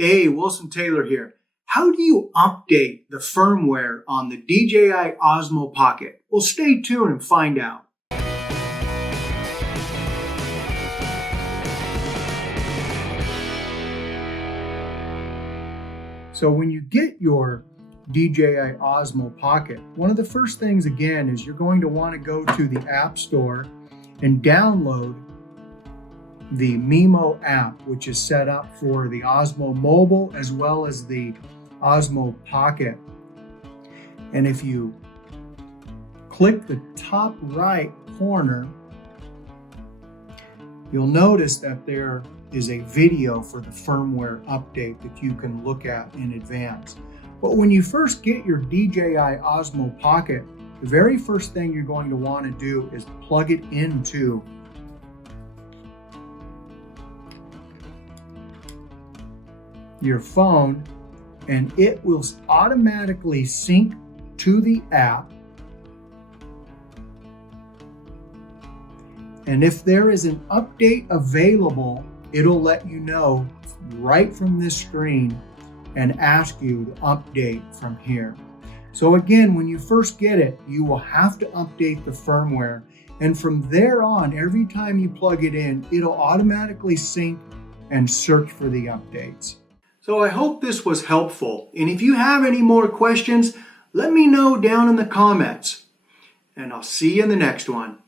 Hey, Wilson Taylor here. How do you update the firmware on the DJI Osmo Pocket? Well, stay tuned and find out. So when you get your DJI Osmo Pocket, one of the first things again is you're going to want to go to the App Store and download the Mimo app, which is set up for the Osmo Mobile as well as the Osmo Pocket. And if you click the top right corner, you'll notice that there is a video for the firmware update that you can look at in advance. But when you first get your DJI Osmo Pocket, the very first thing you're going to want to do is plug it into your phone, and it will automatically sync to the app. And if there is an update available, it'll let you know right from this screen and ask you to update from here. So again, when you first get it, you will have to update the firmware. And from there on, every time you plug it in, it'll automatically sync and search for the updates. So I hope this was helpful. And if you have any more questions, let me know down in the comments. And I'll see you in the next one.